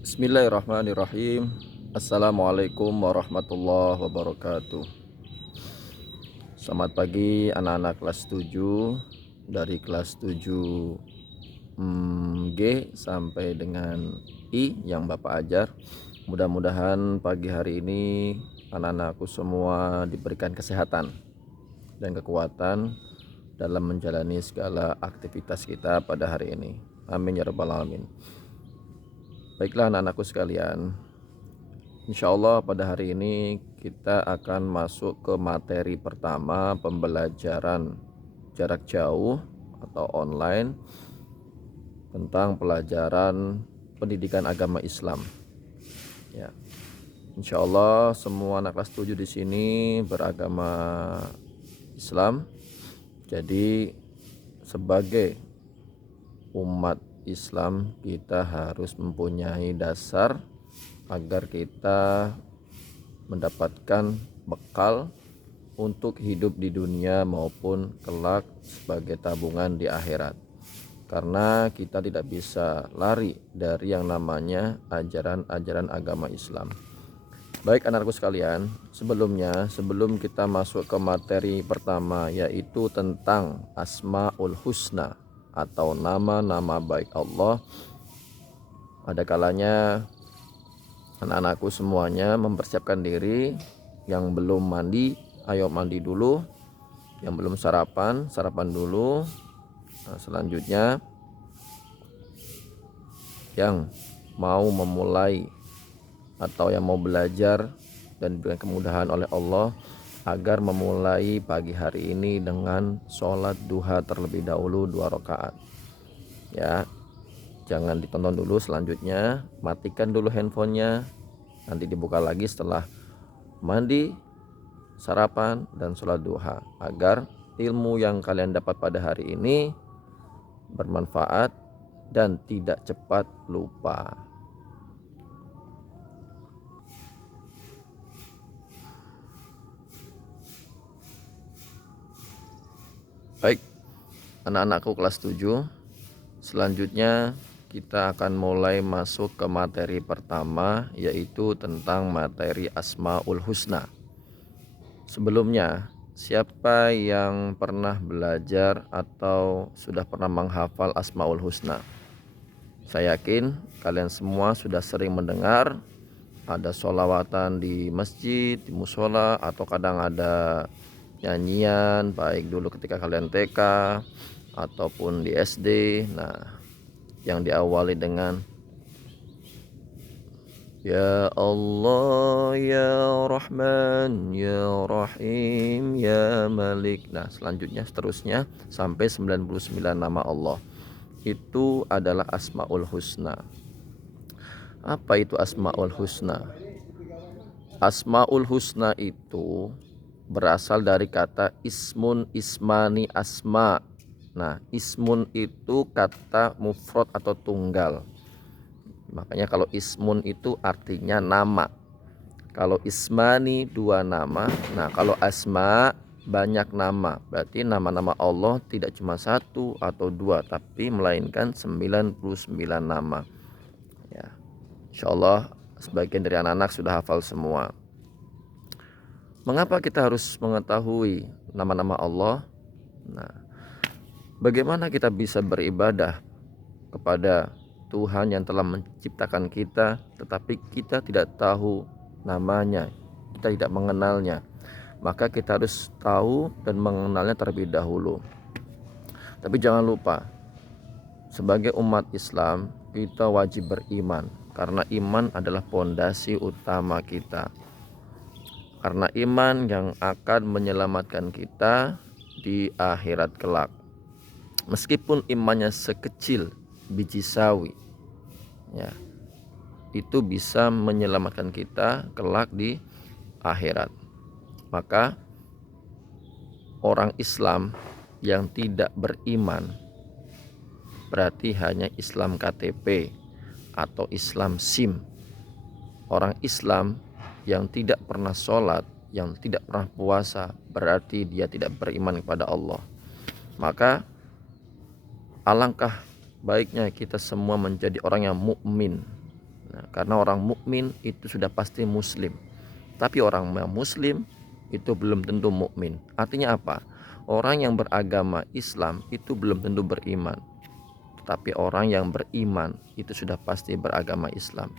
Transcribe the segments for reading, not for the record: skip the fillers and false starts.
Bismillahirrahmanirrahim. Assalamualaikum warahmatullahi wabarakatuh. Selamat pagi anak-anak kelas 7, dari kelas 7 G sampai dengan I yang Bapak ajar. Mudah-mudahan pagi hari ini anak-anakku semua diberikan kesehatan dan kekuatan dalam menjalani segala aktivitas kita pada hari ini. Amin ya rabbal alamin. Baiklah anak-anakku sekalian, insya Allah pada hari ini kita akan masuk ke materi pertama, pembelajaran jarak jauh atau online tentang pelajaran pendidikan agama Islam. Ya, insya Allah semua anak kelas 7 di sini beragama Islam. Jadi sebagai umat Islam kita harus mempunyai dasar agar kita mendapatkan bekal untuk hidup di dunia maupun kelak sebagai tabungan di akhirat. Karena kita tidak bisa lari dari yang namanya ajaran-ajaran agama Islam. Baik anak-anakku sekalian, sebelum kita masuk ke materi pertama, yaitu tentang Asmaul Husna atau nama-nama baik Allah, ada kalanya anak-anakku semuanya mempersiapkan diri. Yang belum mandi, ayo mandi dulu. Yang belum sarapan, sarapan dulu. Nah, selanjutnya yang mau memulai atau yang mau belajar dan diberikan kemudahan oleh Allah agar memulai pagi hari ini dengan sholat duha terlebih dahulu 2 rakaat. Ya, jangan ditonton dulu, selanjutnya matikan dulu handphonenya, nanti dibuka lagi setelah mandi, sarapan, dan sholat duha, agar ilmu yang kalian dapat pada hari ini bermanfaat dan tidak cepat lupa. Baik anak-anakku kelas 7, selanjutnya kita akan mulai masuk ke materi pertama, yaitu tentang materi Asmaul Husna. Sebelumnya, siapa yang pernah belajar atau sudah pernah menghafal Asmaul Husna? Saya yakin kalian semua sudah sering mendengar ada sholawatan di masjid, di musola, atau kadang ada nyanyian baik dulu ketika kalian TK ataupun di SD. Nah, yang diawali dengan Ya Allah, Ya Rahman, Ya Rahim, Ya Malik. Nah, seterusnya sampai 99 nama Allah. Itu adalah Asmaul Husna. Apa itu Asmaul Husna? Asmaul Husna itu berasal dari kata ismun, ismani, asma. Nah, ismun itu kata mufrad atau tunggal. Makanya kalau ismun itu artinya nama. Kalau ismani 2 nama. Nah, kalau asma banyak nama. Berarti nama-nama Allah tidak cuma 1 atau 2, tapi melainkan 99 nama. Ya, insyaallah sebagian dari anak-anak sudah hafal semua. Mengapa kita harus mengetahui nama-nama Allah? Nah, bagaimana kita bisa beribadah kepada Tuhan yang telah menciptakan kita, tetapi kita tidak tahu namanya, kita tidak mengenalnya? Maka kita harus tahu dan mengenalnya terlebih dahulu. Tapi jangan lupa, sebagai umat Islam kita wajib beriman, karena iman adalah pondasi utama kita. Karena iman yang akan menyelamatkan kita di akhirat kelak. Meskipun imannya sekecil biji sawi, ya, itu bisa menyelamatkan kita kelak di akhirat. Maka orang Islam yang tidak beriman berarti hanya Islam KTP atau Islam SIM. Orang Islam yang tidak pernah sholat, yang tidak pernah puasa, berarti dia tidak beriman kepada Allah. Maka alangkah baiknya kita semua menjadi orang yang mukmin. Nah, Karena orang mukmin itu sudah pasti muslim. Tapi orang muslim itu belum tentu mukmin. Artinya apa? Orang yang beragama Islam itu belum tentu beriman. Tetapi orang yang beriman itu sudah pasti beragama Islam.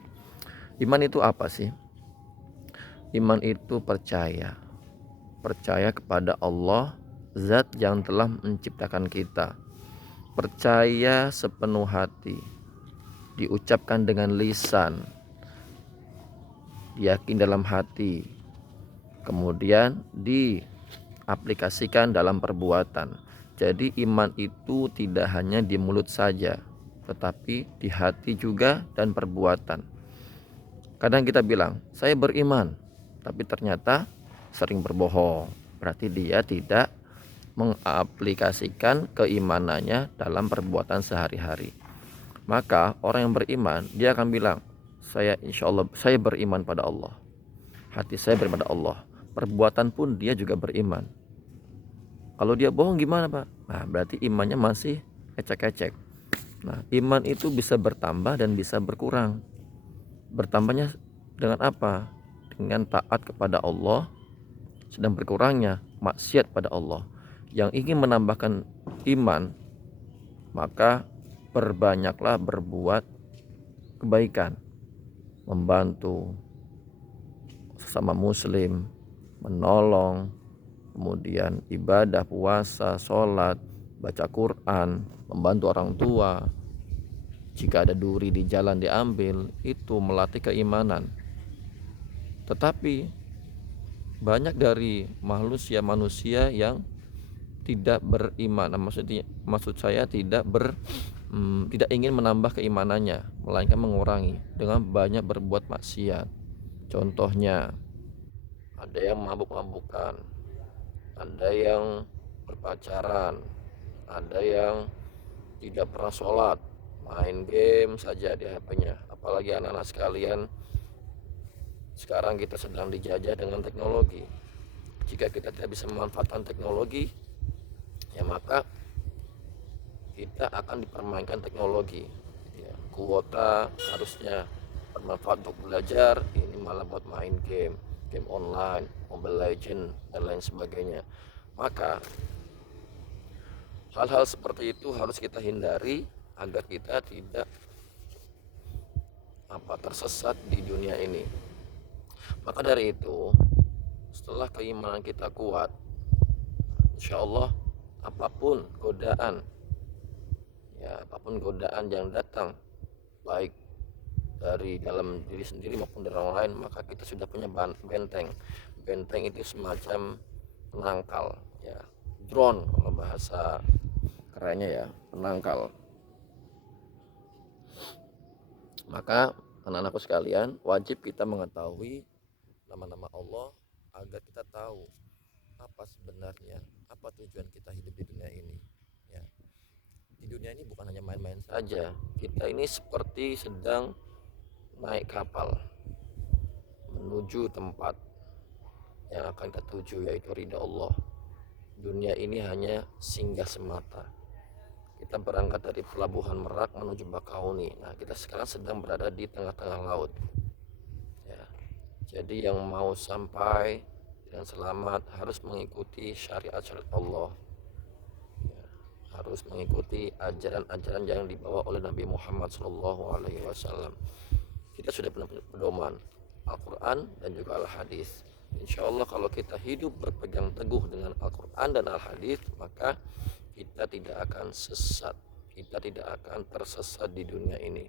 Iman itu apa sih? Iman itu percaya. Percaya kepada Allah, zat yang telah menciptakan kita. Percaya sepenuh hati, diucapkan dengan lisan, yakin dalam hati, kemudian diaplikasikan dalam perbuatan. Jadi iman itu tidak hanya di mulut saja, tetapi di hati juga dan perbuatan. Kadang kita bilang, saya beriman, tapi ternyata sering berbohong. Berarti dia tidak mengaplikasikan keimanannya dalam perbuatan sehari-hari. Maka orang yang beriman, dia akan bilang, saya insya Allah, saya beriman pada Allah, hati saya beriman pada Allah, perbuatan pun dia juga beriman. Kalau dia bohong gimana Pak? Nah berarti imannya masih ecek-ecek. Nah iman itu bisa bertambah dan bisa berkurang. Bertambahnya dengan apa? Dengan taat kepada Allah, sedang berkurangnya maksiat pada Allah. Yang ingin menambahkan iman, maka perbanyaklah berbuat kebaikan, membantu sesama muslim, menolong, kemudian ibadah, puasa, sholat, baca Quran, membantu orang tua. Jika ada duri di jalan diambil, itu melatih keimanan. Tetapi banyak dari manusia yang tidak beriman. Maksud saya tidak ingin menambah keimanannya, melainkan mengurangi dengan banyak berbuat maksiat. Contohnya, ada yang mabuk-mabukan, ada yang berpacaran, ada yang tidak pernah sholat, main game saja di HP-nya. Apalagi anak-anak sekalian, sekarang kita sedang dijajah dengan teknologi. Jika kita tidak bisa memanfaatkan teknologi, ya maka kita akan dipermainkan teknologi. Ya, kuota harusnya bermanfaat untuk belajar, ini malah buat main game online, Mobile Legend dan lain sebagainya. Maka hal-hal seperti itu harus kita hindari agar kita tidak tersesat di dunia ini. Maka dari itu, setelah keimanan kita kuat, insya Allah apapun godaan yang datang, baik dari dalam diri sendiri maupun dari orang lain, maka kita sudah punya benteng. Benteng itu semacam penangkal, ya, drone kalau bahasa kerennya, ya, penangkal. Maka anak-anakku sekalian, wajib kita mengetahui nama-nama Allah agar kita tahu apa sebenarnya, apa tujuan kita hidup di dunia ini. Ya. Di dunia ini bukan hanya main-main saja. Kita ini seperti sedang naik kapal menuju tempat yang akan kita tuju, yaitu ridha Allah. Dunia ini hanya singgah semata. Kita berangkat dari pelabuhan Merak menuju Bakauni. Nah, kita sekarang sedang berada di tengah-tengah laut. Ya. Jadi yang mau sampai dengan selamat harus mengikuti syariat-syariat Allah. Ya. Harus mengikuti ajaran-ajaran yang dibawa oleh Nabi Muhammad SAW. Kita sudah punya pedoman Al-Quran dan juga Al-Hadis. Insya Allah kalau kita hidup berpegang teguh dengan Al-Quran dan Al-Hadis, maka kita tidak akan sesat, kita tidak akan tersesat di dunia ini.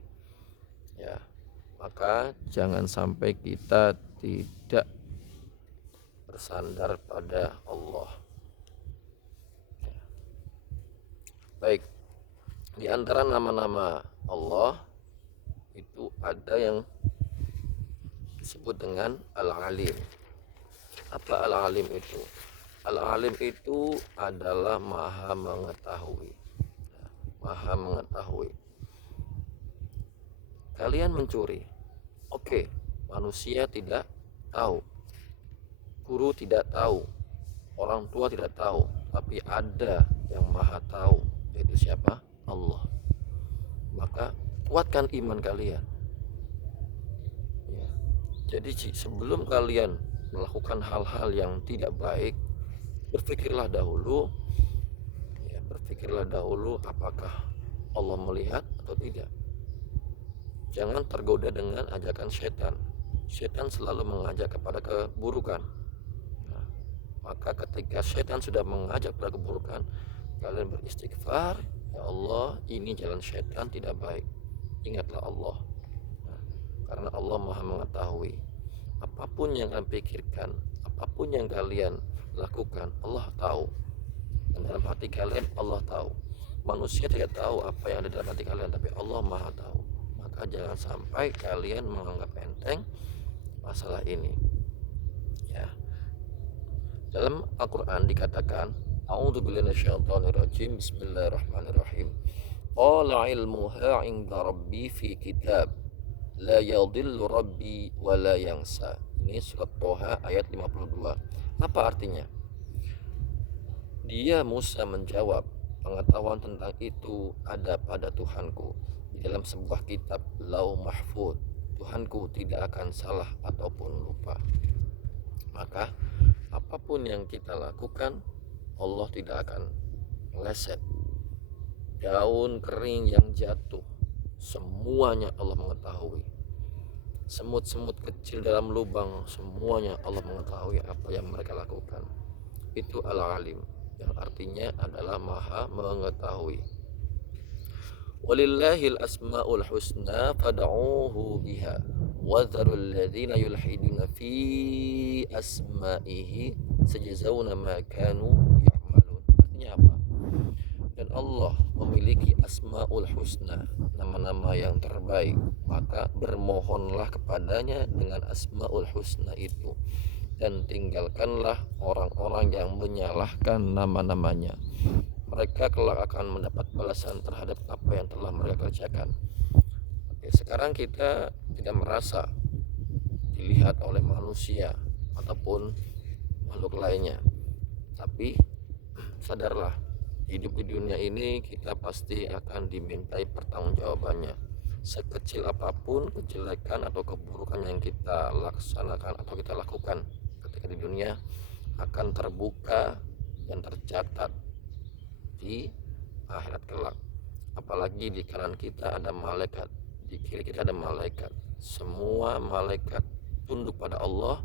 Ya, maka jangan sampai kita tidak bersandar pada Allah. Ya. Baik, di antara nama-nama Allah itu ada yang disebut dengan Al-Alim. Apa Al-Alim itu? Al-Alim itu adalah maha mengetahui. Maha mengetahui. Kalian mencuri. Oke, manusia tidak tahu. Guru tidak tahu. Orang tua tidak tahu. Tapi ada yang maha tahu. Yaitu siapa? Allah. Maka kuatkan iman kalian. Jadi sebelum kalian melakukan hal-hal yang tidak baik, berpikirlah dahulu, berpikirlah dahulu apakah Allah melihat atau tidak. Jangan tergoda dengan ajakan setan. Setan selalu mengajak kepada keburukan. Nah, maka ketika setan sudah mengajak kepada keburukan, kalian beristighfar, ya Allah, ini jalan setan, tidak baik. Ingatlah Allah. Nah, karena Allah Maha mengetahui. Apapun yang kalian pikirkan, apapun yang kalian lakukan, Allah tahu. Dan dalam hati kalian Allah tahu. Manusia tidak tahu apa yang ada dalam hati kalian, tapi Allah Maha tahu. Maka jangan sampai kalian menganggap enteng masalah ini. Ya. Dalam Al-Qur'an dikatakan, A'udzubillahi minasyaitonirrajim, Bismillahirrahmanirrahim. Qala ilmuha 'inda rabbi fi kitab, la yadhillu rabbi wa la yansa. Ini surat Toha ayat 52. Apa artinya? Dia Musa menjawab, pengetahuan tentang itu ada pada Tuhanku di dalam sebuah kitab Lauh Mahfuz. Tuhanku tidak akan salah ataupun lupa. Maka apapun yang kita lakukan, Allah tidak akan meleset. Daun kering yang jatuh, semuanya Allah mengetahui. Semut-semut kecil dalam lubang, semuanya Allah mengetahui apa yang mereka lakukan. Itu Al-Alim, yang artinya adalah Maha mengetahui. Walillahil asmaul husna fad'uuhu biha wa dzarul ladzina yulhiduna fi asma'ihi sajazawna ma kanu ya'malun. Artinya apa? Dan Allah memiliki asmaul husna, nama-nama yang terbaik, maka bermohonlah kepadanya dengan asmaul husna itu, dan tinggalkanlah orang-orang yang menyalahkan nama-namanya. Mereka kelak akan mendapat balasan terhadap apa yang telah mereka kerjakan. Oke, sekarang kita tidak merasa dilihat oleh manusia ataupun makhluk lainnya, tapi sadarlah, hidup di dunia ini kita pasti akan dimintai pertanggungjawabannya. Sekecil apapun kejelekan atau keburukan yang kita laksanakan atau kita lakukan ketika di dunia akan terbuka dan tercatat di akhirat kelak. Apalagi di kanan kita ada malaikat, di kiri kita ada malaikat. Semua malaikat tunduk pada Allah.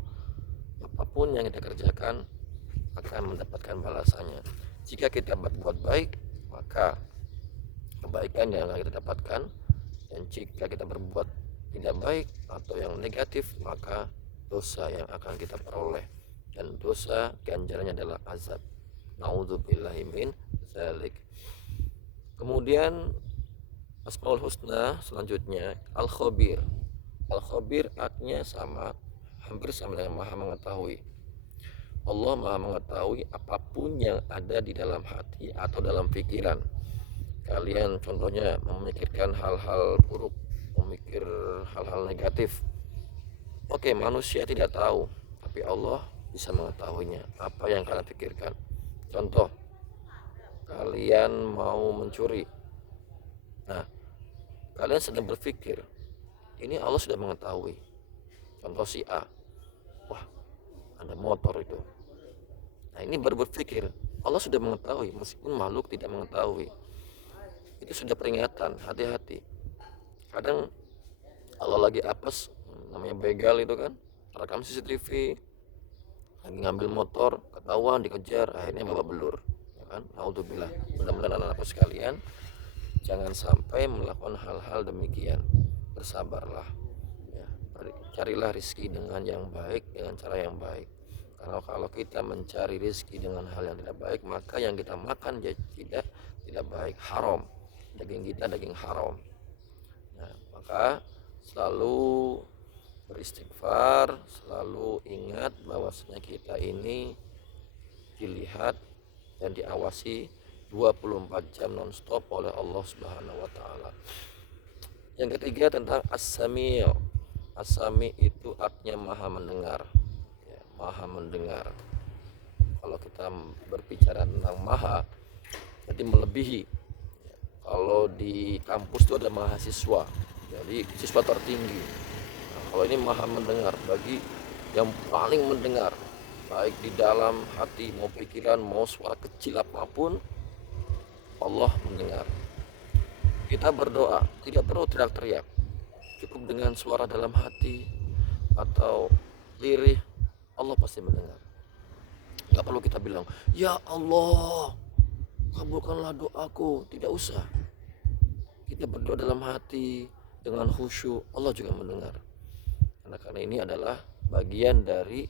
Apapun yang kita kerjakan akan mendapatkan balasannya. Jika kita berbuat baik, maka kebaikan yang akan kita dapatkan, dan jika kita berbuat tidak baik atau yang negatif, maka dosa yang akan kita peroleh, dan dosa ganjarannya adalah azab. Na'udzubillahi min dzalik. Kemudian Asmaul Husna selanjutnya Al-Khabir. Al-Khabir artinya sama, hampir sama dengan Maha mengetahui. Allah Maha mengetahui apapun yang ada di dalam hati atau dalam pikiran. Kalian contohnya memikirkan hal-hal buruk, memikir hal-hal negatif. Oke, manusia tidak tahu, tapi Allah bisa mengetahuinya apa yang kalian pikirkan. Contoh, kalian mau mencuri. Nah, kalian sedang berpikir, ini Allah sudah mengetahui. Contoh si A, wah, ada motor itu. Nah, ini baru berpikir, Allah sudah mengetahui, meskipun makhluk tidak mengetahui. Itu sudah peringatan, hati-hati. Kadang kalau lagi apes, namanya begal itu kan, rekam CCTV, lagi ngambil motor, ketahuan, dikejar, akhirnya babak belur, ya kan? Naudzubillah. Mudah-mudahan anak-anakku sekalian jangan sampai melakukan hal-hal demikian. Bersabarlah, ya. Carilah rezeki dengan yang baik, dengan cara yang baik. Karena kalau kita mencari rezeki dengan hal yang tidak baik, maka yang kita makan tidak baik, haram. Daging kita daging haram. Nah, maka selalu beristighfar, selalu ingat bahwasanya kita ini dilihat dan diawasi 24 jam non-stop oleh Allah Subhanahu wa taala. Yang ketiga tentang As-Sami'. As-Sami' itu artinya Maha mendengar. Ya, Maha mendengar. Kalau kita berbicara tentang Maha, jadi melebihi. Ya, kalau di kampus itu ada mahasiswa, jadi siswa tertinggi. Nah, Allah ini maha mendengar bagi yang paling mendengar, baik di dalam hati mau pikiran mau suara kecil apapun, Allah mendengar. Kita berdoa tidak perlu teriak-teriak, cukup dengan suara dalam hati atau lirih, Allah pasti mendengar. Nggak perlu kita bilang, ya Allah kabulkanlah doaku, tidak usah. Kita berdoa dalam hati dengan khusyuk, Allah juga mendengar. Karena ini adalah bagian dari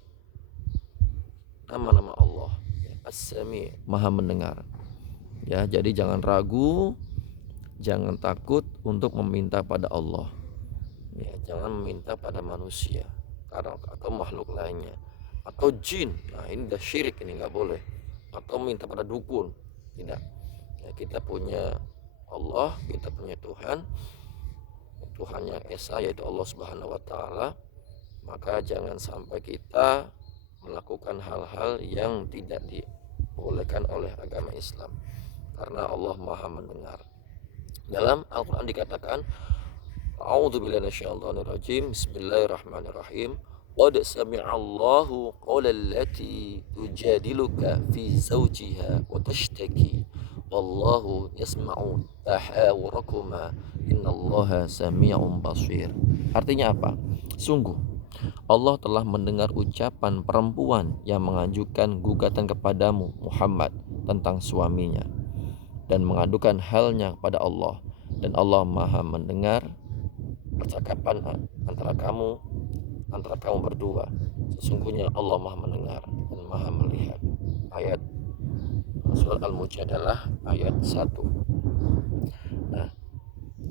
nama-nama Allah, As-Sami, maha mendengar. Ya, jadi jangan ragu, jangan takut untuk meminta pada Allah. Ya, jangan meminta pada manusia atau makhluk lainnya atau jin. Nah, ini udah syirik, ini nggak boleh. Atau minta pada dukun, tidak. Ya, kita punya Allah, kita punya Tuhan yang esa, yaitu Allah Subhanahu wa taala. Maka jangan sampai kita melakukan hal-hal yang tidak dibolehkan oleh agama Islam, karena Allah maha mendengar. Dalam Al-Quran dikatakan, A'udzubillahi minasyaitonirrajim, Bismillahirrahmanirrahim. Qad sami'allahu qawla allati tujadiluka fi zawjiha wa tashtaki wallahu yasma'u tahawurakuma innallaha sami'un basir. Artinya apa? Sungguh Allah telah mendengar ucapan perempuan yang mengajukan gugatan kepadamu Muhammad tentang suaminya dan mengadukan halnya kepada Allah, dan Allah maha mendengar percakapan antara kamu berdua. Sesungguhnya Allah maha mendengar dan maha melihat. Ayat surat Al-Mujadalah ayat 1. Nah,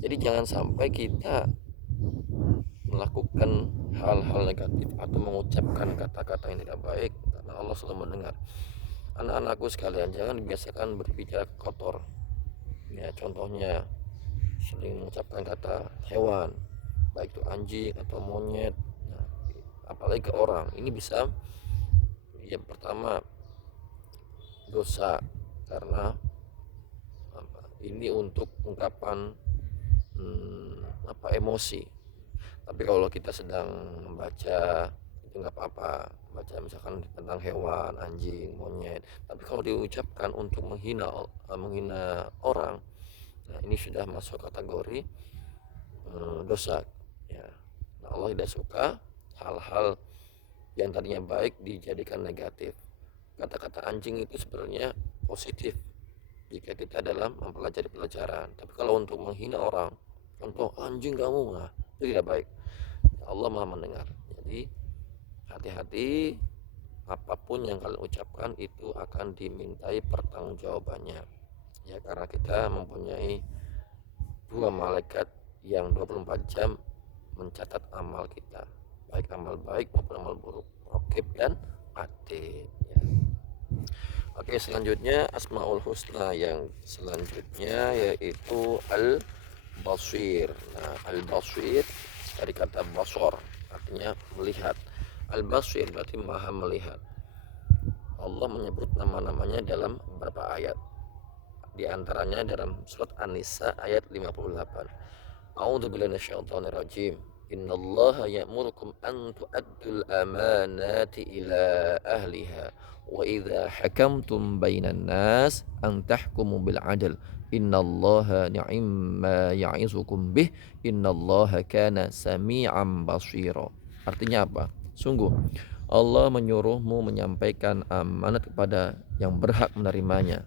jadi jangan sampai kita melakukan hal-hal negatif atau mengucapkan kata-kata yang tidak baik, karena Allah selalu mendengar. Anak-anakku sekalian, jangan dibiasakan berbicara kotor. Ya, contohnya sering mengucapkan kata hewan, baik itu anjing atau monyet. Nah, apalagi ke orang, ini bisa yang pertama dosa, karena ini untuk ungkapan emosi. Tapi kalau kita sedang membaca itu nggak apa-apa, baca misalkan tentang hewan, anjing, monyet. Tapi kalau diucapkan untuk menghina orang, nah ini sudah masuk kategori dosa. Ya. Nah, Allah tidak suka hal-hal yang tadinya baik dijadikan negatif. Kata-kata anjing itu sebenarnya positif jika kita dalam mempelajari pelajaran. Tapi kalau untuk menghina orang, contoh anjing kamu, nah itu tidak baik. Allah maha mendengar. Jadi hati-hati, apapun yang kalian ucapkan itu akan dimintai pertanggungjawabannya. Ya, karena kita mempunyai dua malaikat yang 24 jam mencatat amal kita, baik amal baik maupun amal buruk, Raqib dan Atid. Ya. Oke, selanjutnya Asmaul Husna yang selanjutnya yaitu Al-Basir. Nah, Al-Basir dari kata basor, artinya melihat. Al-Basir berarti maha melihat. Allah menyebut nama-namanya dalam beberapa ayat. Di antaranya dalam surat An-Nisa ayat 58. A'udzubillahi minasyaitonirrajim. Innallaha ya'murukum an tu'addul amanati ila ahliha wa idza hakamtum bainan nas an tahkumu bil 'adl. Innallaha ni'ma ya'izukum bih innallaha kana sami'an basira. Artinya apa? Sungguh Allah menyuruhmu menyampaikan amanat kepada yang berhak menerimanya,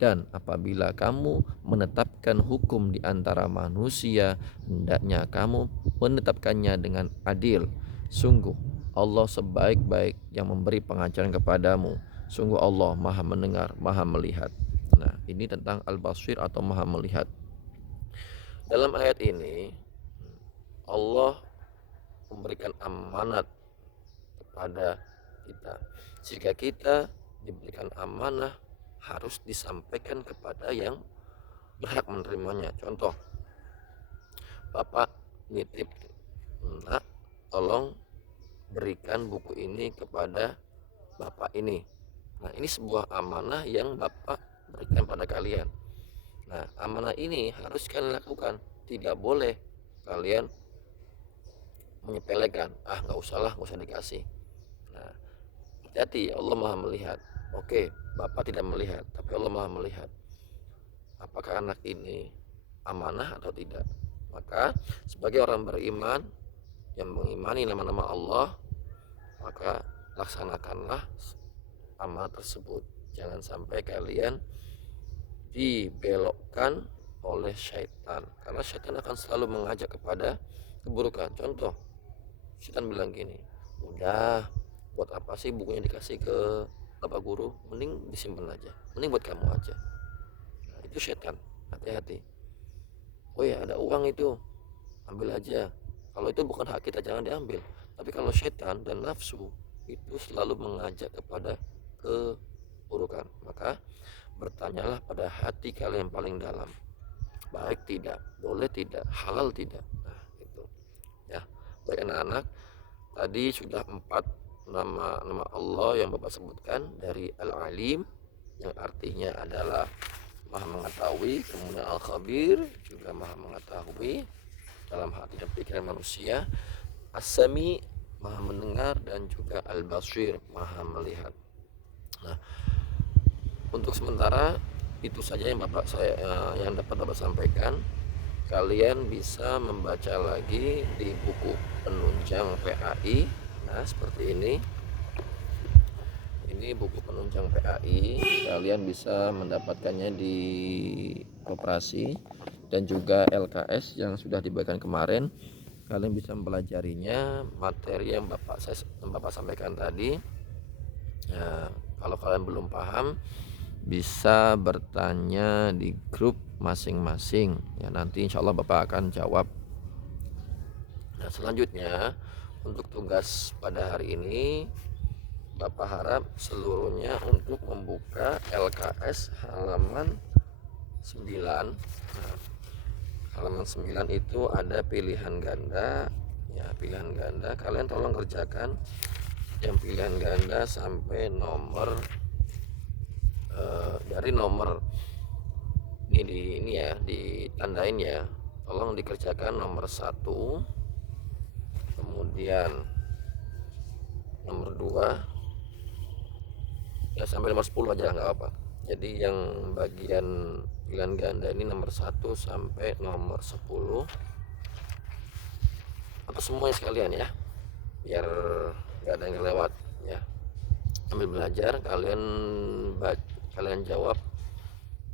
dan apabila kamu menetapkan hukum di antara manusia, hendaknya kamu menetapkannya dengan adil. Sungguh Allah sebaik-baik yang memberi pengajaran kepadamu. Sungguh Allah maha mendengar, maha melihat. Nah, ini tentang Al-Basir atau maha melihat. Dalam ayat ini Allah memberikan amanat kepada kita. Jika kita diberikan amanah, harus disampaikan kepada yang berhak menerimanya. Contoh, Bapak nitip, nak tolong berikan buku ini kepada Bapak ini. Nah, ini sebuah amanah yang Bapak berikan pada kalian. Nah, amanah ini harus kalian lakukan. Tidak boleh kalian menyepelekan, nggak usah lah, nggak usah dikasih. Nah, hati-hati, Allah maha melihat. Oke, bapak tidak melihat, tapi Allah maha melihat apakah anak ini amanah atau tidak. Maka sebagai orang beriman yang mengimani nama-nama Allah, maka laksanakanlah amal tersebut. Jangan sampai kalian dibelokkan oleh syaitan, karena syaitan akan selalu mengajak kepada keburukan. Contoh, syaitan bilang gini, udah, buat apa sih bukunya dikasih ke bapak guru, mending disimpan aja, mending buat kamu aja. Nah, itu syaitan, hati-hati. Oh ya, ada uang itu, ambil aja. Kalau itu bukan hak kita, jangan diambil. Tapi kalau syaitan dan nafsu itu selalu mengajak kepada keburukan, maka bertanyalah pada hati kalian yang paling dalam, baik tidak, boleh tidak, halal tidak. Nah, itu ya. Baik anak-anak, tadi sudah 4 nama Allah yang Bapak sebutkan, dari Al-Alim yang artinya adalah maha mengetahui, kemudian Al-Khabir juga maha mengetahui dalam hati dan pikiran manusia, As-Sami maha mendengar, dan juga Al-Basir maha melihat. Nah, untuk sementara itu saja yang yang dapat Bapak sampaikan. Kalian bisa membaca lagi di buku penunjang PAI. Nah, seperti ini. Ini buku penunjang PAI. Kalian bisa mendapatkannya di koperasi dan juga LKS yang sudah dibagikan kemarin. Kalian bisa mempelajarinya, materi yang Bapak sampaikan tadi. Nah, kalau kalian belum paham, bisa bertanya di grup masing-masing ya, nanti insya Allah Bapak akan jawab. Nah, selanjutnya untuk tugas pada hari ini, Bapak harap seluruhnya untuk membuka LKS halaman 9. Nah, halaman 9 itu ada pilihan ganda ya, pilihan ganda. Kalian tolong kerjakan yang pilihan ganda sampai nomor dari nomor ini ya, ditandain ya, tolong dikerjakan nomor 1, kemudian nomor 2 ya, sampai nomor 10 aja nggak apa. Jadi yang bagian pilihan ganda ini nomor 1 sampai nomor 10 atau semuanya sekalian ya, biar nggak ada yang kelewat ya. Sambil belajar kalian jawab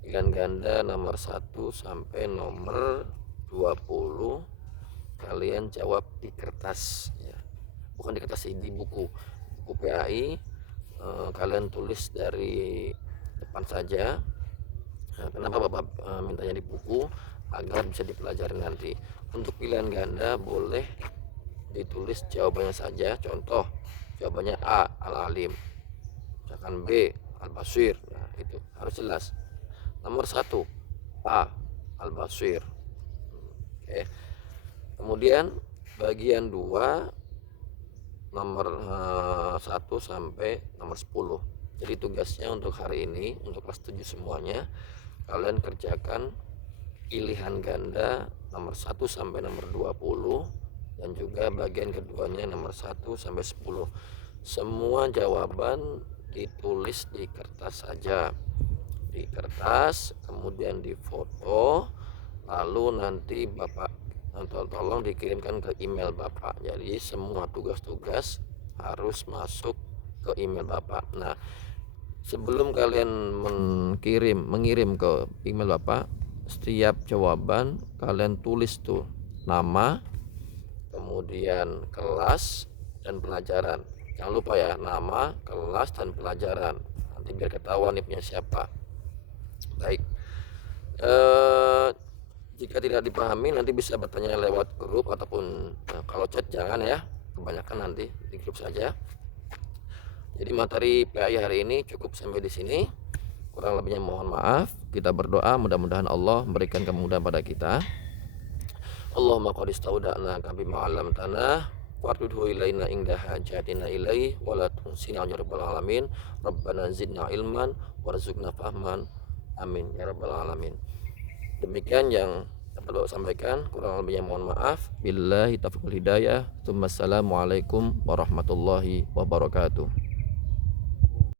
pilihan ganda nomor 1 sampai nomor 20. Kalian jawab di kertas ya, bukan di kertas, di buku PAI. Kalian tulis dari depan saja. Nah, kenapa Bapak mintanya di buku? Agar bisa dipelajari nanti. Untuk pilihan ganda boleh ditulis jawabannya saja. Contoh, jawabannya A, Al-Alim, misalkan B, Al-Basir. Nah, itu harus jelas. Nomor 1 A, Al-Basir. Oke. Kemudian bagian 2 nomor 1 sampai nomor 10. Jadi tugasnya untuk hari ini, untuk kelas 7 semuanya, kalian kerjakan pilihan ganda nomor 1 sampai nomor 20, dan juga bagian keduanya nomor 1 sampai 10. Semua jawaban ditulis di kertas saja, di kertas, kemudian difoto, lalu nanti Bapak tolong dikirimkan ke email Bapak. Jadi semua tugas-tugas harus masuk ke email Bapak. Nah, sebelum kalian mengirim ke email Bapak, setiap jawaban kalian tulis tuh nama, kemudian kelas dan pelajaran. Jangan lupa ya, nama, kelas, dan pelajaran. Nanti biar ketahuan nih punya siapa. Baik, jika tidak dipahami nanti bisa bertanya lewat grup ataupun kalau chat jangan ya, kebanyakan nanti di grup saja. Jadi materi PAI hari ini cukup sampai di sini. Kurang lebihnya mohon maaf. Kita berdoa mudah-mudahan Allah memberikan kemudahan pada kita. Allahumma qad istauda'na bima 'allamtana warudhu ilaina inda hajatina ilaih wa la tunsina ya rabbal alamin. Rabbana zidna ilman warzuqna fahman. Amin ya rabbal alamin. Demikian yang dapat Bapak sampaikan. Kurang lebihnya mohon maaf. Billahi taufiq wal hidayah. Assalamualaikum warahmatullahi wabarakatuh.